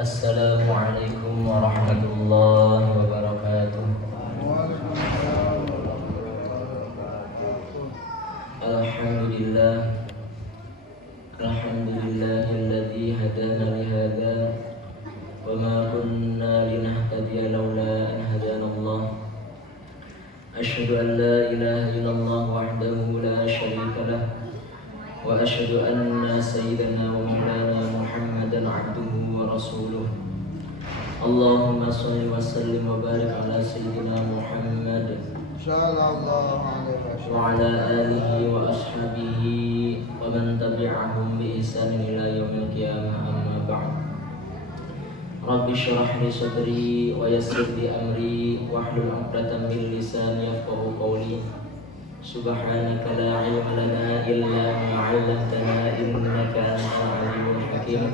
Assalamualaikum warahmatullahi wabarakatuh. Alhamdulillah, alhamdulillahilladzi hadana lihada wa ma kunna linahtadiya laula an hadanallah. Asyhadu an la ilaha illallah wahdahu la syarika lah wa asyhadu anna sayyidana wa maulana Muhammadan abduhu wa rasuluh. Allahumma shalli wa sallim wa barik ala sayyidina Muhammad wa ala alihi wa ashabihi wa man tabi'ahum bi ihsanin ila yaumil qiyamah, amma ba'd. Rabbi shrah li sadri wa yassir li amri wahlul 'uqdatam min lisani yafqahu qawli. Subhanaka la ilma lana illa ma 'allamtana innaka antal 'alimul hakim.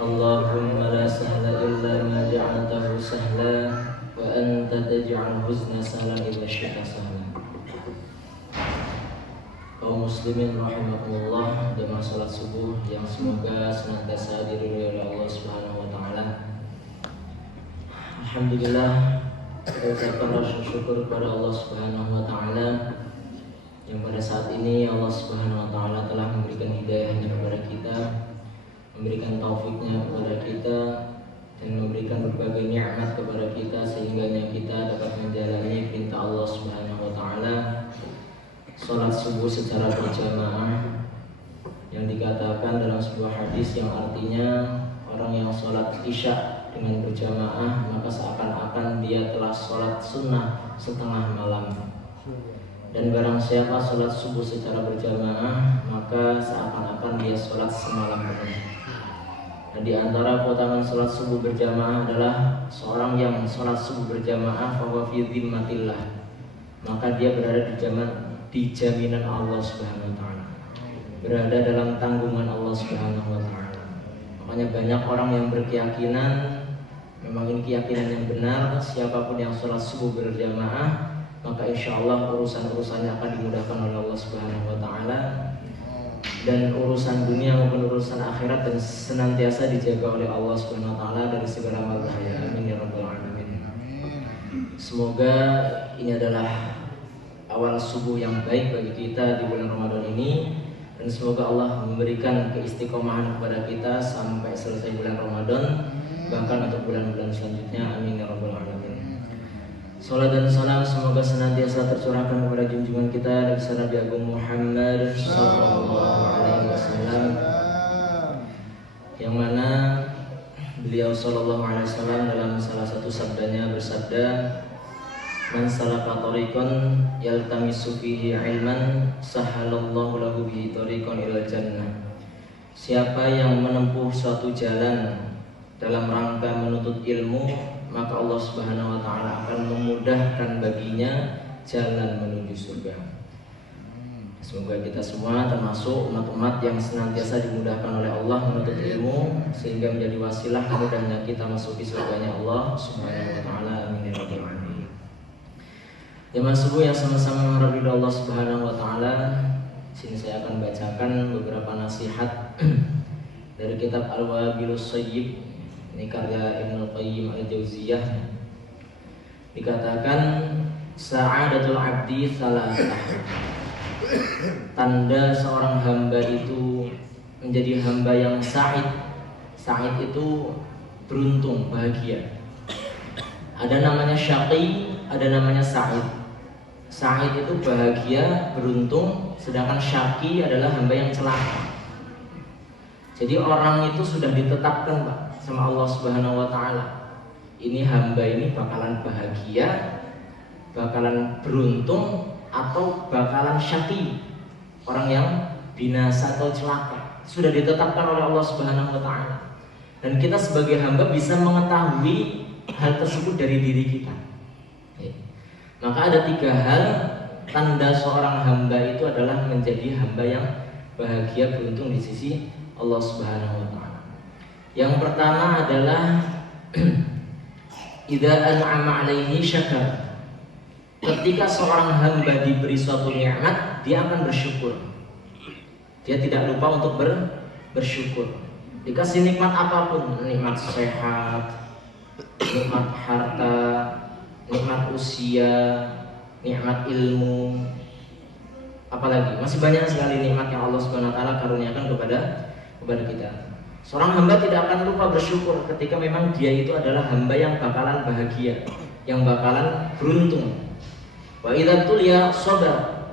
Allahumma la sahla illa ma ja'altahu sahla wa anta taj'al huzna sahlan idza syi'ta sahla. Kaum muslimin rahimakumullah, jamaah salat subuh yang semoga senantiasa diridhoi oleh Allah Subhanahu wa taala. Alhamdulillah, kita ucapkan rasa syukur kepada Allah Subhanahu wa taala yang pada saat ini Allah Subhanahu wa taala telah memberikan hidayahnya kepada kita, memberikan taufiknya kepada kita, dan memberikan berbagai nikmat kepada kita sehingga kita dapat menjalani perintah Allah Subhanahu wa taala, salat subuh secara berjamaah, yang dikatakan dalam sebuah hadis yang artinya orang yang salat isya dengan berjamaah maka seakan-akan dia telah sholat sunnah setengah malam, dan barang siapa sholat subuh secara berjamaah maka seakan-akan dia sholat semalam penuh. Dan di antara keutamaan sholat subuh berjamaah adalah seorang yang sholat subuh berjamaah fahuwa fi dhimmatillah, maka dia berada di jaminan Allah Subhanahu wa taala, berada dalam tanggungan Allah Subhanahu wa taala. Makanya banyak orang yang berkeyakinan, memang ini keyakinan yang benar, siapapun yang sholat subuh berjamaah maka insya Allah urusan-urusannya akan dimudahkan oleh Allah Subhanahu wa taala, dan urusan dunia maupun urusan akhirat dan senantiasa dijaga oleh Allah Subhanahu wa taala dari segala bahaya. Amin ya rabbal alamin. Semoga ini adalah awal subuh yang baik bagi kita di bulan Ramadan ini, dan semoga Allah memberikan keistiqomahan kepada kita sampai selesai bulan Ramadan, bahkan untuk bulan-bulan selanjutnya. Amin ya rabbal alamin. Salat dan salam semoga senantiasa tercurahkan kepada junjungan kita Nabi Agung Muhammad sallallahu alaihi wasallam, yang mana beliau sallallahu alaihi wasallam dalam salah satu sabdanya bersabda, man salaka tariqan yaltamisu fihi ilman sahalallahu lahu bihi tariqan ilal jannah. Siapa yang menempuh suatu jalan dalam rangka menuntut ilmu, maka Allah Subhanahu wa taala akan memudahkan baginya jalan menuju surga. Semoga kita semua termasuk umat-umat yang senantiasa dimudahkan oleh Allah menuntut ilmu sehingga menjadi wasilah mudahnya kita masuki surganya Allah Subhanahu wa taala. Amin ya rabbal alamin. Jamaah subuh yang sama-sama mengharap ridha Allah Subhanahu wa taala, sini saya akan bacakan beberapa nasihat dari kitab Al-Wabilus Shayyib. Ini karya Ibnu Qayyim Al-Jauziyah. Dikatakan sa'adatul abdi salasah, tanda seorang hamba itu menjadi hamba yang sa'id. Sa'id itu beruntung, bahagia. Ada namanya syaqi, ada namanya sa'id. Sa'id itu bahagia, beruntung, sedangkan syaqi adalah hamba yang celaka. Jadi orang itu sudah ditetapkan, Pak, sama Allah Subhanahu wa taala. Ini hamba ini bakalan bahagia, bakalan beruntung, atau bakalan syaqi, orang yang binasa atau celaka. Sudah ditetapkan oleh Allah Subhanahu wa taala. Dan kita sebagai hamba bisa mengetahui hal tersebut dari diri kita. Maka ada 3 hal tanda seorang hamba itu adalah menjadi hamba yang bahagia, beruntung di sisi Allah Subhanahu wa taala. Yang pertama adalah idza an'ama 'alaihi syakar. Ketika seorang hamba diberi suatu nikmat, dia akan bersyukur. Dia tidak lupa untuk bersyukur. Dikasih nikmat apapun, nikmat sehat, nikmat harta, nikmat usia, nikmat ilmu, apalagi masih banyak sekali nikmat yang Allah Subhanahu wa taala karuniakan kepada kita. Seorang hamba tidak akan lupa bersyukur ketika memang dia itu adalah hamba yang bakalan bahagia, yang bakalan beruntung. Wa idza tuliya sabar.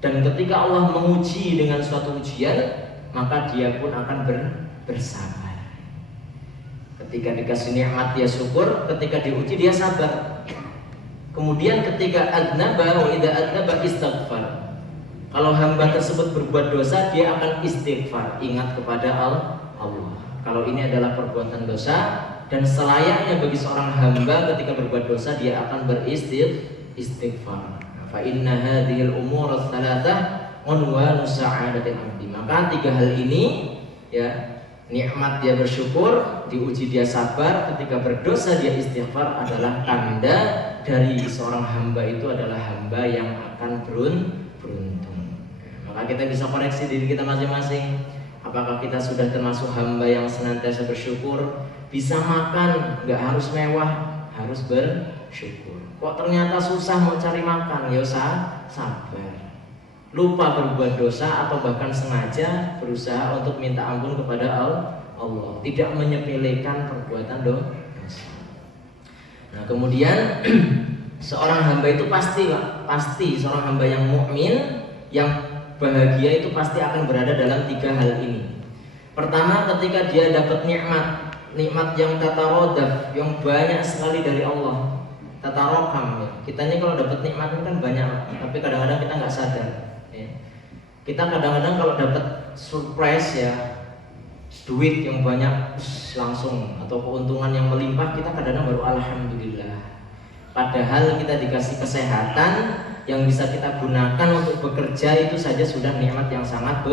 Dan ketika Allah menguji dengan suatu ujian, maka dia pun akan bersabar. Ketika dikasih nikmat dia syukur, ketika diuji dia sabar. Kemudian ketika adnaba wa idza adnaba istighfar. Kalau hamba tersebut berbuat dosa, dia akan istighfar, ingat kepada Allah. Kalau ini adalah perbuatan dosa, dan selayaknya bagi seorang hamba ketika berbuat dosa dia akan beristighfar. Fa inna hadhil umur ats-tsalatsah unwanu sa'adatil 'abdi. Maka tiga hal ini ya, nikmat dia bersyukur, diuji dia sabar, ketika berdosa dia istighfar adalah tanda dari seorang hamba itu adalah hamba yang akan beruntung. Maka kita bisa koreksi diri kita masing-masing. Apakah kita sudah termasuk hamba yang senantiasa bersyukur? Bisa makan, nggak harus mewah, harus bersyukur. Kok ternyata susah mau cari makan? Ya sabar. Lupa berbuat dosa atau bahkan sengaja berusaha untuk minta ampun kepada Allah. Tidak menyepelekan perbuatan dosa. Nah kemudian seorang hamba itu pasti seorang hamba yang mukmin, yang bahagia itu pasti akan berada dalam tiga hal ini. Pertama, ketika dia dapat nikmat yang tatarodaf, yang banyak sekali dari Allah, tatarokam ya. Kita ini kalau dapat nikmat kan banyak, tapi kadang-kadang kita nggak sadar ya. Kita kadang-kadang kalau dapat surprise ya, duit yang banyak langsung, atau keuntungan yang melimpah, kita kadang-kadang baru alhamdulillah. Padahal kita dikasih kesehatan yang bisa kita gunakan untuk bekerja, itu saja sudah nikmat yang sangat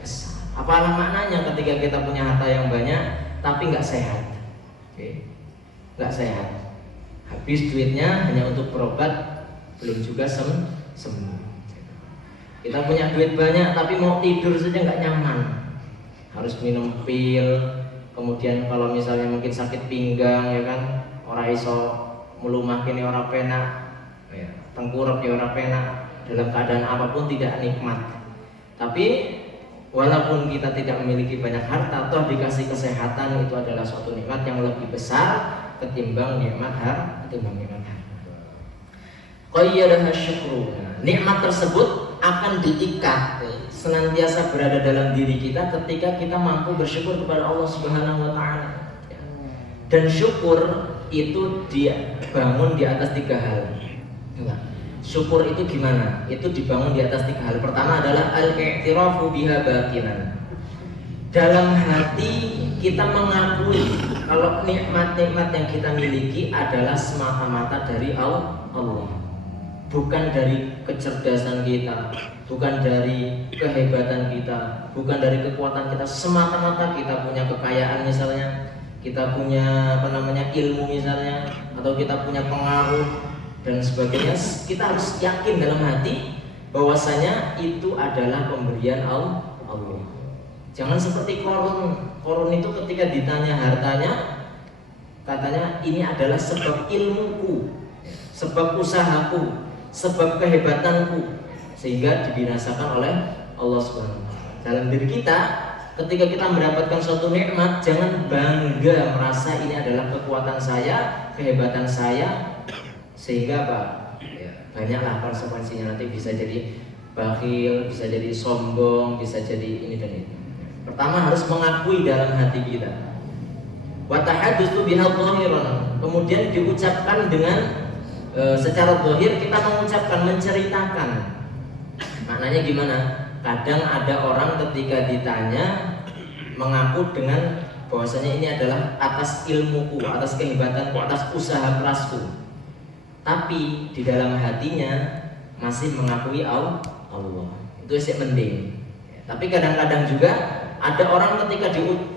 besar. Apalah maknanya ketika kita punya harta yang banyak tapi nggak sehat, nggak sehat, habis duitnya hanya untuk berobat, belum juga sembuh. Kita punya duit banyak tapi mau tidur saja nggak nyaman, harus minum pil. Kemudian kalau misalnya mungkin sakit pinggang ya kan, orang iso melumakin orang penak ya, tengkurap ya orang penak, dalam keadaan apapun tidak nikmat. Tapi walaupun kita tidak memiliki banyak harta, toh dikasih kesehatan, itu adalah suatu nikmat yang lebih besar ketimbang nikmat harta. Qayyadaha syukru. Nikmat tersebut akan diikat, senantiasa berada dalam diri kita ketika kita mampu bersyukur kepada Allah Subhanahu wa taala. Dan syukur itu dia bangun di atas tiga hal. Syukur itu gimana? Itu dibangun di atas tiga hal. Pertama adalah al-i'tirafu biha batinan. Dalam hati kita mengakui kalau nikmat-nikmat yang kita miliki adalah semata-mata dari Allah. Bukan dari kecerdasan kita, bukan dari kehebatan kita, bukan dari kekuatan kita. Semata-mata kita punya kekayaan misalnya, kita punya ilmu misalnya, atau kita punya pengaruh dan sebagainya, kita harus yakin dalam hati bahwasanya itu adalah pemberian Allah. Jangan seperti Korun itu ketika ditanya hartanya, katanya ini adalah sebab ilmuku, sebab usahaku, sebab kehebatanku, sehingga dibinasakan oleh Allah Subhanahu wa taala. Dalam diri kita, ketika kita mendapatkan suatu nikmat, jangan bangga merasa ini adalah kekuatan saya, kehebatan saya, sehingga banyaklah konsekuensinya, nanti bisa jadi bakhil, bisa jadi sombong, bisa jadi ini dan itu. Pertama harus mengakui dalam hati kita. Wa tahaddatsu biha dhahiran. Kemudian diucapkan dengan secara zahir, kita mengucapkan, menceritakan. Maknanya gimana? Kadang ada orang ketika ditanya mengaku dengan bahwasanya ini adalah atas ilmuku, atas kehebatanku, atas usaha kerasku. Tapi di dalam hatinya masih mengakui Allah. Itu sih mending. Tapi kadang-kadang juga ada orang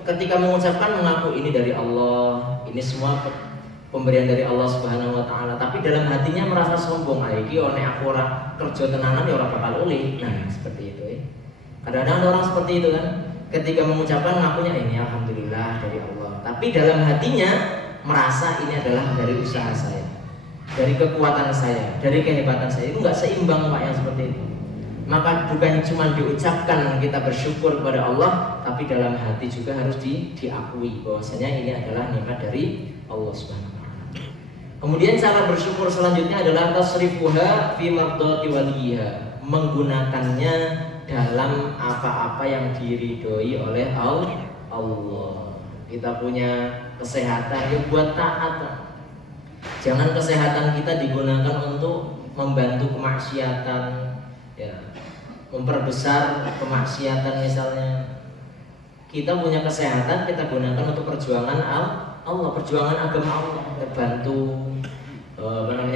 ketika mengucapkan mengaku ini dari Allah, ini semua pemberian dari Allah Subhanahu wa taala, tapi dalam hatinya merasa sombong. Iki nek aku ora kerja tenanan ya ora bakal oleh. Nah, seperti itu ya. Kadang-kadang ada orang seperti itu kan. ketika mengucapkan ngakunya ini alhamdulillah dari Allah, tapi dalam hatinya merasa ini adalah dari usaha saya, dari kekuatan saya, dari kehebatan saya. Itu nggak seimbang Pak yang seperti itu. Maka bukan cuma diucapkan kita bersyukur kepada Allah, tapi dalam hati juga harus diakui bahwasanya ini adalah nikmat dari Allah Subhanahu wa taala. Kemudian cara bersyukur selanjutnya adalah tasrifuha fi mardhati waliha, menggunakannya dalam apa-apa yang diridhoi oleh Allah. Kita punya kesehatan ya buat taat. Jangan kesehatan kita digunakan untuk membantu kemaksiatan, ya, memperbesar kemaksiatan misalnya. Kita punya kesehatan kita gunakan untuk perjuangan Allah, perjuangan agama Allah, kita bantu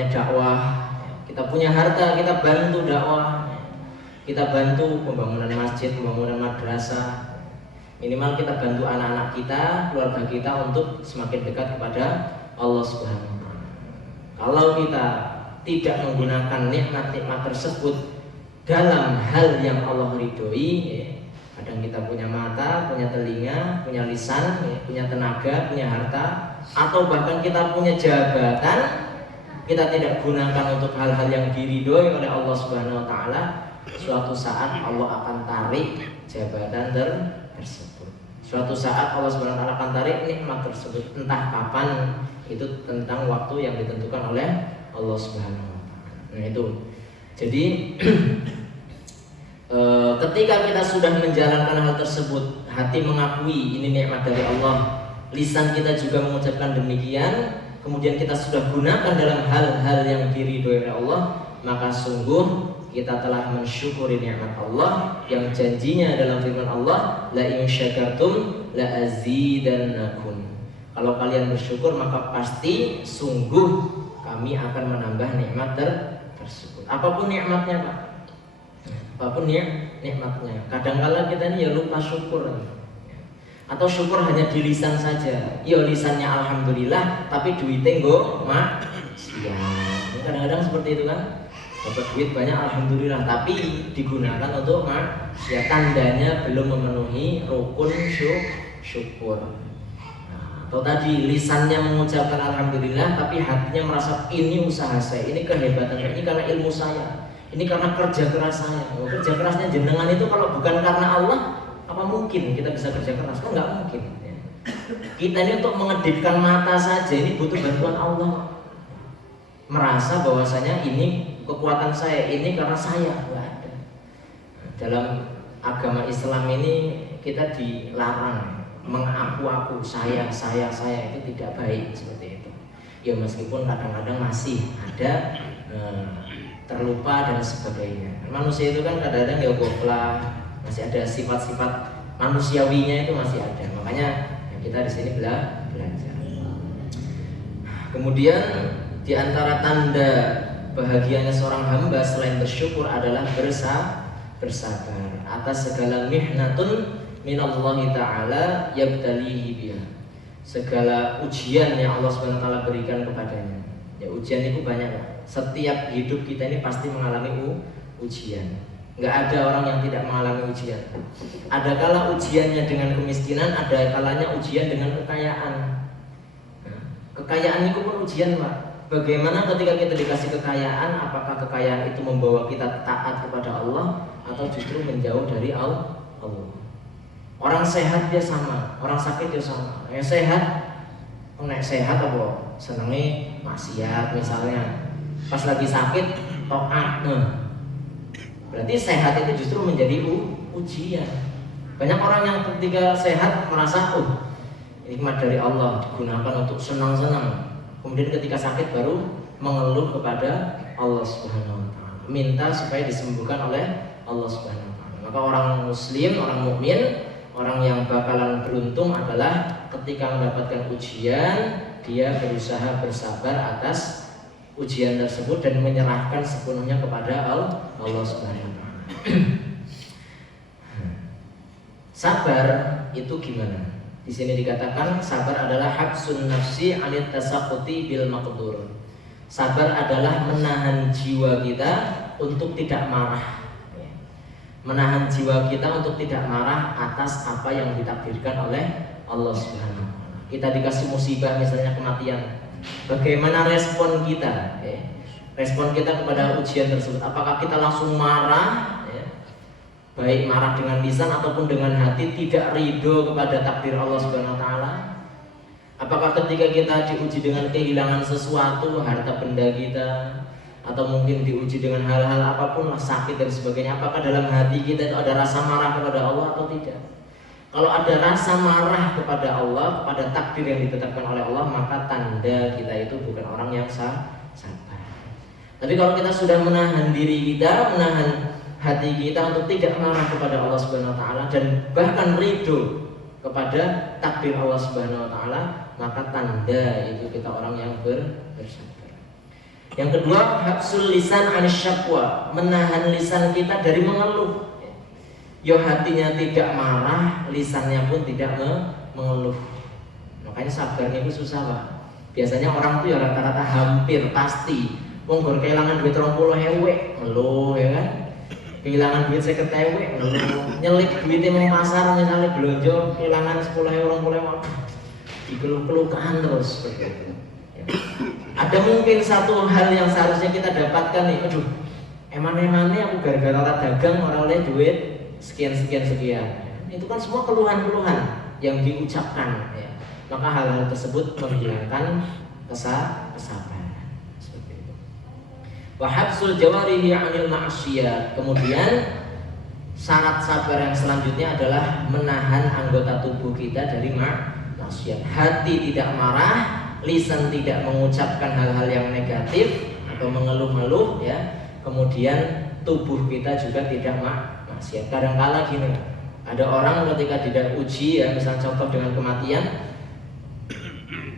dakwah. Kita punya harta kita bantu dakwah, kita bantu pembangunan masjid, pembangunan madrasah. Minimal kita bantu anak-anak kita, keluarga kita untuk semakin dekat kepada Allah Subhanahu wa taala. Kalau kita tidak menggunakan nikmat-nikmat tersebut dalam hal yang Allah ridhoi, ya, kadang kita punya mata, punya telinga, punya lisan, ya, punya tenaga, punya harta, atau bahkan kita punya jabatan, kita tidak gunakan untuk hal-hal yang diridhoi oleh Allah Subhanahu wa taala, suatu saat Allah akan tarik jabatan tersebut. Suatu saat Allah Subhanahu wa taala akan tarik nikmat tersebut, entah kapan, itu tentang waktu yang ditentukan oleh Allah Subhanahu wa taala. Nah, itu. Jadi ketika kita sudah menjalankan hal tersebut, hati mengakui ini nikmat dari Allah, lisan kita juga mengucapkan demikian, kemudian kita sudah gunakan dalam hal-hal yang diridhoi oleh Allah, maka sungguh kita telah mensyukuri nikmat Allah yang janjinya dalam firman Allah, la in syakartum la azidannakum. Kalau kalian bersyukur maka pasti sungguh kami akan menambah nikmat tersebut. Apapun nikmatnya Pak, apapun nikmatnya. Kadang-kala kita ini ya lupa syukur, atau syukur hanya di lisan saja. Ya lisannya alhamdulillah, tapi duitnya nggo maksiat. Kadang-kadang seperti itu kan. Dapat duit banyak alhamdulillah, tapi digunakan untuk maksiat, tandanya belum memenuhi rukun syukur. Atau tadi lisannya mengucapkan alhamdulillah, tapi hatinya merasa ini usaha saya, ini kehebatan saya, ini karena ilmu saya, ini karena kerja keras saya. Kerja kerasnya jenengan itu kalau bukan karena Allah, apa mungkin kita bisa kerja keras? Kan nggak mungkin. Kita ini untuk mengedipkan mata saja ini butuh bantuan Allah. Merasa bahwasanya ini kekuatan saya, ini karena saya, nggak ada. Dalam agama Islam ini kita dilarang mengaku-aku saya itu tidak baik seperti itu. Ya meskipun kadang-kadang masih ada terlupa dan sebagainya. Manusia itu kan kadang-kadang ya goplah, masih ada sifat-sifat manusiawinya itu masih ada. Makanya kita di sini belajar. Kemudian di antara tanda bahagianya seorang hamba selain bersyukur adalah bersabar atas segala mihnatun minallahi ta'ala yabtalihi biha, segala ujian yang Allah Subhanahu wa taala berikan kepadanya. Ya ujian itu banyak. Setiap hidup kita ini pasti mengalami ujian. Enggak ada orang yang tidak mengalami ujian. Ada kala ujiannya dengan kemiskinan, ada kalanya ujian dengan kekayaan. Nah, kekayaan itu pun ujian, Pak. Bagaimana ketika kita dikasih kekayaan, apakah kekayaan itu membawa kita taat kepada Allah atau justru menjauh dari Allah? Orang sehat dia sama, orang sakit dia sama. Yang sehat, sehat apa? Senengnya maksiat misalnya. Pas lagi sakit, taat. Berarti sehat itu justru menjadi ujian. Banyak orang yang ketika sehat merasa, nikmat dari Allah digunakan untuk senang-senang. Kemudian ketika sakit baru mengeluh kepada Allah Subhanahu wa taala, minta supaya disembuhkan oleh Allah Subhanahu wa taala. Maka orang muslim, orang mukmin, orang yang bakalan beruntung adalah ketika mendapatkan ujian, dia berusaha bersabar atas ujian tersebut dan menyerahkan sepenuhnya kepada Allah Subhanahu wa taala. Sabar itu gimana? Di sini dikatakan sabar adalah habsun nafsi 'anit tasakhuti bil maqdur. Sabar adalah menahan jiwa kita untuk tidak marah. menahan jiwa kita untuk tidak marah atas apa yang ditakdirkan oleh Allah Subhanahu wa taala. Kita dikasih musibah misalnya kematian. Bagaimana respon kita? Respon kita kepada ujian tersebut. Apakah kita langsung marah? Baik marah dengan lisan ataupun dengan hati, tidak ridho kepada takdir Allah Subhanahu wa taala? Apakah ketika kita diuji dengan kehilangan sesuatu, harta benda kita, atau mungkin diuji dengan hal-hal apapun, sakit dan sebagainya, apakah dalam hati kita itu ada rasa marah kepada Allah atau tidak? Kalau ada rasa marah kepada Allah, kepada takdir yang ditetapkan oleh Allah, maka tanda kita itu bukan orang yang sabar. Tapi kalau kita sudah menahan diri kita, menahan hati kita untuk tidak marah kepada Allah Subhanahu wa taala dan bahkan ridho kepada takdir Allah Subhanahu wa taala, maka tanda itu kita orang yang bersabar. Yang kedua, habsul lisan anisyakwa, menahan lisan kita dari mengeluh. Hatinya tidak marah, lisannya pun tidak mengeluh. Makanya sabarnya itu susah, Pak. Biasanya orang tuh ya rata-rata hampir pasti wong gor kehilangan duit 20.000 ngeluh, ya kan? Kehilangan duit 50.000 ngeluh. Nyelip duitnya mau pasar misalnya belanja kehilangan 10.000 20.000 dikeluh-keluhkan terus begitu. Ya. Ada mungkin satu hal yang seharusnya kita dapatkan nih, aduh, emane-emane aku gara-gara dagang ora oleh duit sekian. Itu kan semua keluhan-keluhan yang diucapkan, ya. Maka hal-hal tersebut menghilangkan kesabaran. Seperti itu. Wa habsul jawarihi 'anil ma'siyat. Kemudian syarat sabar yang selanjutnya adalah menahan anggota tubuh kita dari maksiat. Hati tidak marah, lisan tidak mengucapkan hal-hal yang negatif atau mengeluh-ngeluh, ya. Kemudian tubuh kita juga tidak maksiat. Kadang-kala gini, ada orang ketika tidak uji, ya, misalnya contoh dengan kematian,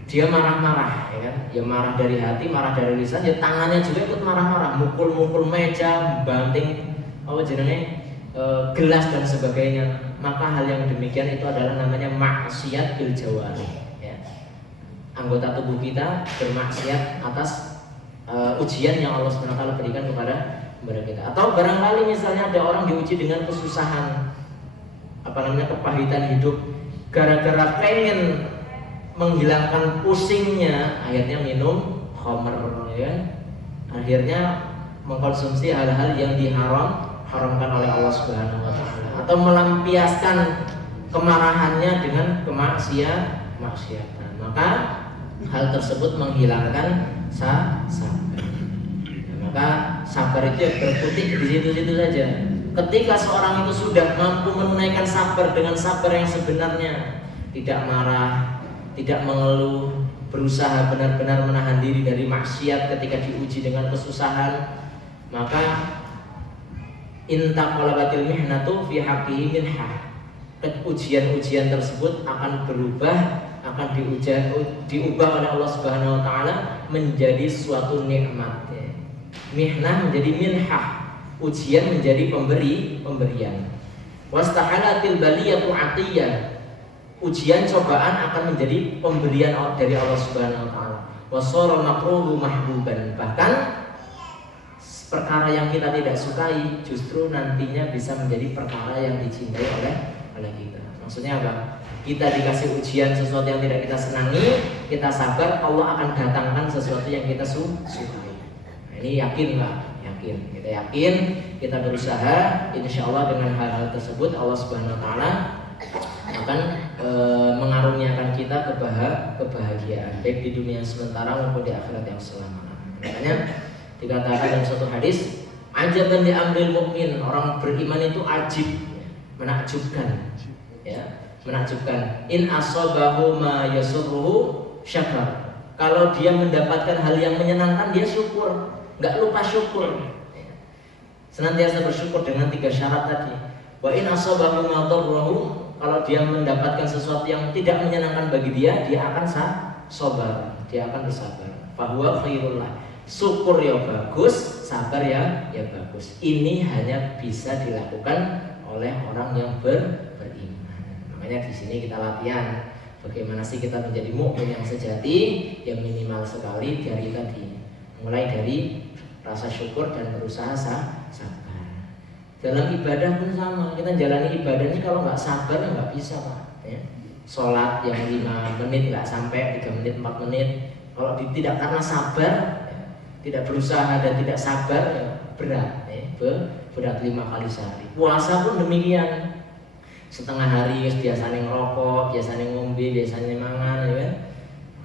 dia marah-marah, ya kan? Ya marah dari hati, marah dari lisan, ya tangannya juga ikut marah-marah, mukul-mukul meja, banting gelas dan sebagainya. Maka hal yang demikian itu adalah namanya maksiat bil jawarih, ya. Anggota tubuh kita bermaksiat atas ujian yang Allah SWT berikan kepada kita. Atau barangkali misalnya ada orang diuji dengan kesusahan, kepahitan hidup, gara-gara pengen menghilangkan pusingnya, akhirnya minum khamr, ya. Akhirnya mengkonsumsi hal-hal yang diharamkan oleh Allah Subhanahu wa taala, atau melampiaskan kemarahannya dengan kemaksiatan. Maka hal tersebut menghilangkan sabar. Maka sabar itu berkutik di situ-situ saja. Ketika seorang itu sudah mampu menunaikan sabar dengan sabar yang sebenarnya, tidak marah, tidak mengeluh, berusaha benar-benar menahan diri dari maksiat ketika diuji dengan kesusahan, maka intaqalabatil mihnatu fi haqqihi minhah. Ujian-ujian tersebut akan berubah, akan diubah oleh Allah Subhanahu wa taala menjadi suatu nikmat. Mihnah menjadi minhah, ujian menjadi pemberian. Wastahalatil baliyatu atiyah, ujian cobaan akan menjadi pemberian dari Allah Subhanahu wa taala. Wasara makruhu mahbuban, bahkan perkara yang kita tidak sukai justru nantinya bisa menjadi perkara yang dicintai oleh kita. Maksudnya apa? Kita dikasih ujian sesuatu yang tidak kita senangi, kita sabar, Allah akan datangkan sesuatu yang kita sukai. Nah, ini yakin nggak? Yakin. Kita yakin, kita berusaha, insya Allah dengan hal-hal tersebut Allah Subhanahu wa taala akan mengaruniakan kita kebahagiaan baik di dunia sementara maupun di akhirat yang selamanya. Makanya dikatakan dalam suatu hadis, ajaban li amril mukmin, orang beriman itu ajib, menakjubkan, ya, menakjubkan. In asabahu ma yasurruhu syakar. Kalau dia mendapatkan hal yang menyenangkan, dia syukur, nggak lupa syukur. Senantiasa bersyukur dengan 3 syarat tadi. Wa in asabahu ma darruhu, kalau dia mendapatkan sesuatu yang tidak menyenangkan bagi dia akan sabar, dia akan bersabar. Fahuwa khairul lah. Syukur ya bagus, sabar ya bagus. Ini hanya bisa dilakukan oleh orang yang beriman. Makanya di sini kita latihan bagaimana sih kita menjadi mukmin yang sejati, yang minimal sekali dari tadi. Mulai dari rasa syukur dan berusaha sabar. Dalam ibadah pun sama, kita jalani ibadah ini kalau nggak sabar ya nggak bisa Pak. Ya. Sholat yang 5 menit nggak sampai 3 menit 4 menit, kalau tidak karena sabar, ya, tidak berusaha dan tidak sabar ya berat, ya, berat 5 kali sehari. Puasa pun demikian, setengah hari biasanya ngerokok, biasanya ngombe, biasanya mangan, ya kan?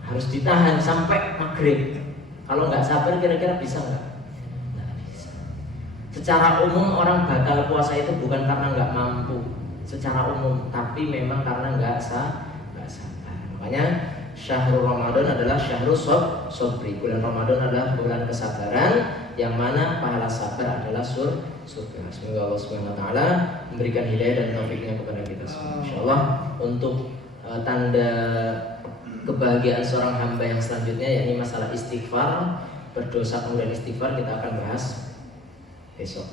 Harus ditahan sampai maghrib. Kalau nggak sabar kira-kira bisa nggak? Secara umum orang batal puasa itu bukan karena nggak mampu secara umum, tapi memang karena nggak sabar. Makanya syahrul Ramadan adalah syahrul sobri. Bulan Ramadan adalah bulan kesabaran, yang mana pahala sabar adalah surga. Semoga Allah Subhanahu Wa Taala memberikan hidayah dan taufiknya kepada kita semua. Insyaallah untuk tanda kebahagiaan seorang hamba yang selanjutnya, yakni masalah istighfar, berdosa kemudian istighfar, kita akan bahas besok.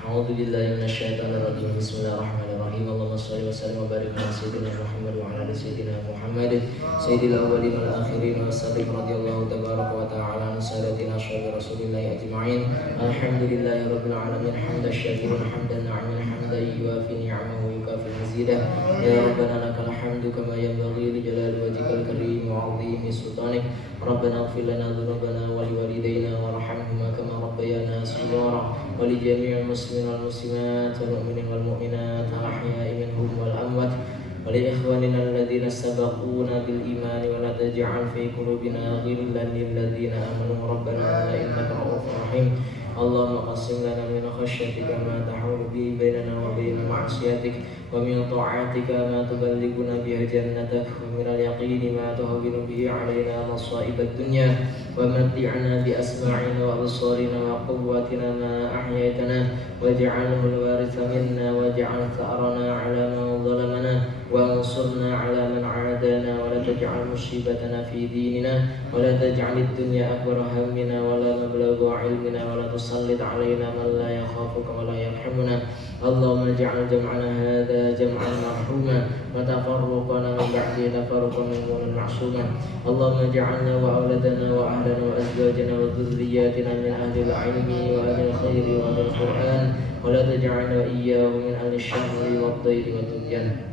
A'udzu billahi minasyaitonir rajim. Bismillahirrahmanirrahim. Allahumma shalli wa sallim wa barik ala sayyidina Muhammad wa ala ali sayyidina Muhammad sayyidil awwalin wal akhirin wa sallim radhiyallahu tabaraka wa ta'ala an sayyidatina ashabi rasulillahi ajma'in. Alhamdulillahi rabbil alamin hamdan syakiran hamdan na'iman hamdan yuwafi ni'amahu wa yukafi mazidah. Ya rabbana lakal hamdu kama yanbaghi li jalali wajhikal karim wa 'azimi sultanik. Rabbana ighfir lana dhunubana wa liwalidayna warhamhuma kama rabbayana shighara wa li jami'il muslimin wal muslimat wal mu'minin wal mu'minat al ahya'i minhum wal amwat wa li ikhwanina alladhina sabaquna bil iman wa la taj'al fi qulubina ghillan lil ladzina amanu rabbana innaka ra'ufur rahim. Allahumma qassim lana min khashyatika ma tahulu bi bainana wa bain ma'siyatik wa min ta'atika ma tuballighuna biha jannatak wa min al-yaqini ma tuhawwinu bihi 'alaina masa'ibad dunya wa matti'na bi asma'ina wa absarina wa quwwatina ma ahyaytana waj'alhu al-waritha minna waj'al tha'rana 'ala man zalamana wa ansurna 'ala man 'adana wa la taj'al musibatana fi dinina wa la taj'al ad-dunya akbar hammina wa la mablagha 'ilmina wa la tusallit 'alaina man la yakhafuka wa la yarhamuna. Allahumma ij'al jam'ana hadha jam'an marhuma wa tafarruqana min ba'di tafarruqan ma'suma. Allahumma ij'alna wa awladana wa ahlana wa azwajana wa dhurriyyatina min ahli al-'ilmi wa ahli al-khairi wa ahli al-Qur'an wa la taj'alna iyyahum min ahli ash-sharri wad-dhayri wad-tudyan.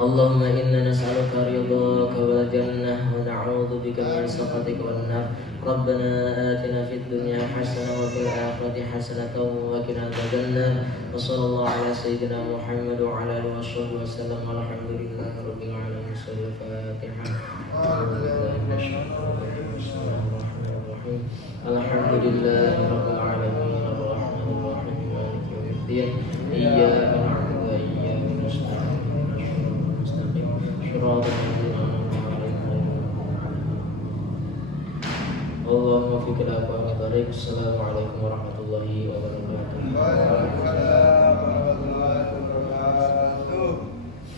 Allahumma inna nas'aluka ridhaka wal jannah wa na'udzu bika min sakhatika wan nar. Rabbana atina fid dunya hasanah wa fil akhirati hasanah wa qina adzabannar. Wa sallallahu ala sayyidina Muhammad wa ala alihi washabbihi wasallam. Alhamdulillahi rabbil alamin. Al-Fatihah. Alhamdulillahi rabbil alamin. Ar-rahmanir rahim. Maliki yaumiddin. Iyyaka na'budu wa iyyaka nasta'in. Allahumma fi kila aqwami tariq. Assalamualaikum warahmatullahi wabarakatuh.